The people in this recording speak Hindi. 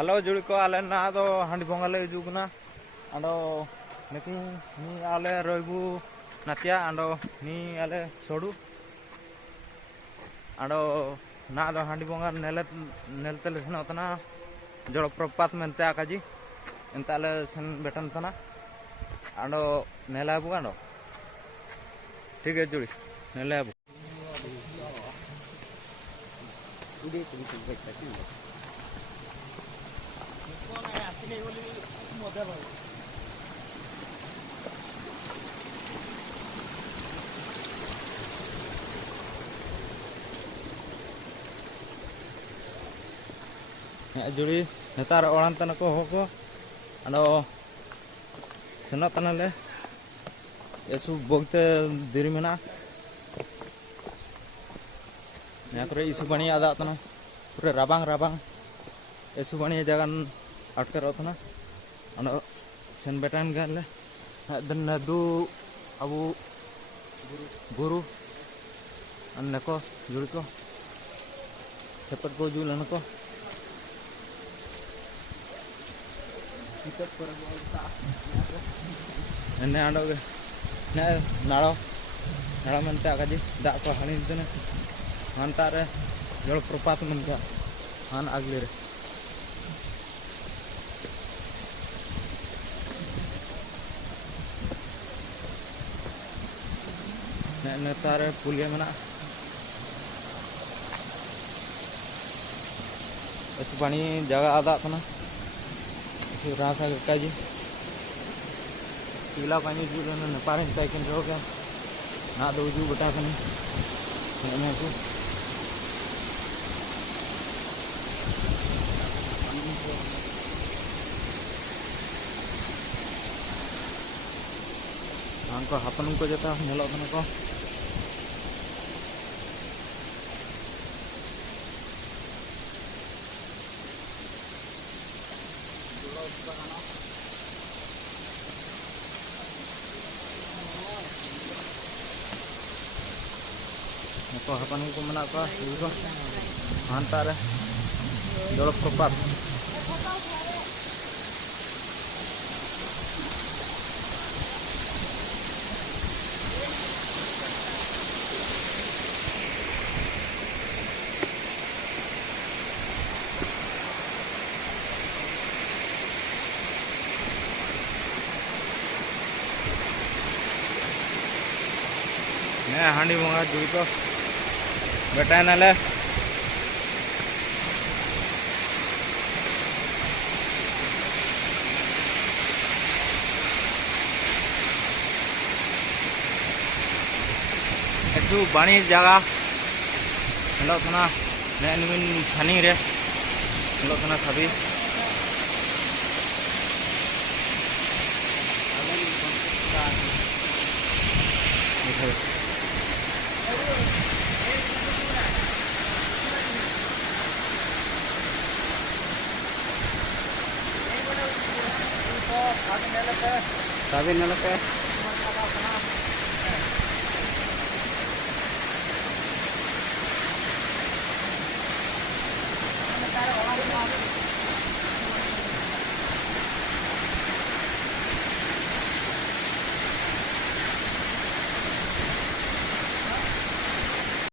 हेलो जुड़ी को आले ना दो हांडी बोंगा ले जुगना आंडो नेकी नी आले रोइबू नातिया आंडो नी आले सोडू आंडो ना दो हांडी बोंगा नेलते लेसन होतना जड़ प्रपात मेनते आकाजी एंता आले सन बेटन तना आंडो नेलाबू आंडो ठीक है जुड़ी नेलाबू जुड़ी नेतार ओरान तना को होको आंडो सेनो तना ले एसु बोगते दिरी मेना यहाँ करे इस बनी आदा तना पूरे राबांग राबांग एसु बनी जगन अटकर होतना अनो सेन बेटान गले दन दू अबू गुरु अन्न को जुड़ी को सेपट को जुलन को एने आंडो ने नाड़ो नाड़ो मनते आकाजी दा को हानी देने हांतारे जल प्रपात मनका हान आगले रे नेतारे पुलिया मना इस पानी जगह आदा तना रासा काजी पीला पानी जुले ने पारे साइकिल रो के ना दो जू बटा कने ने को हमको हापन को जता नेलो कने को को हापन को मना को हांतारे जल प्रपात हांडी बोंगा जुई को बेटा नाले ऐसु बाणी जगह हेलो तना ने निमिन थानी रे हेलो तना सभी तभी नलके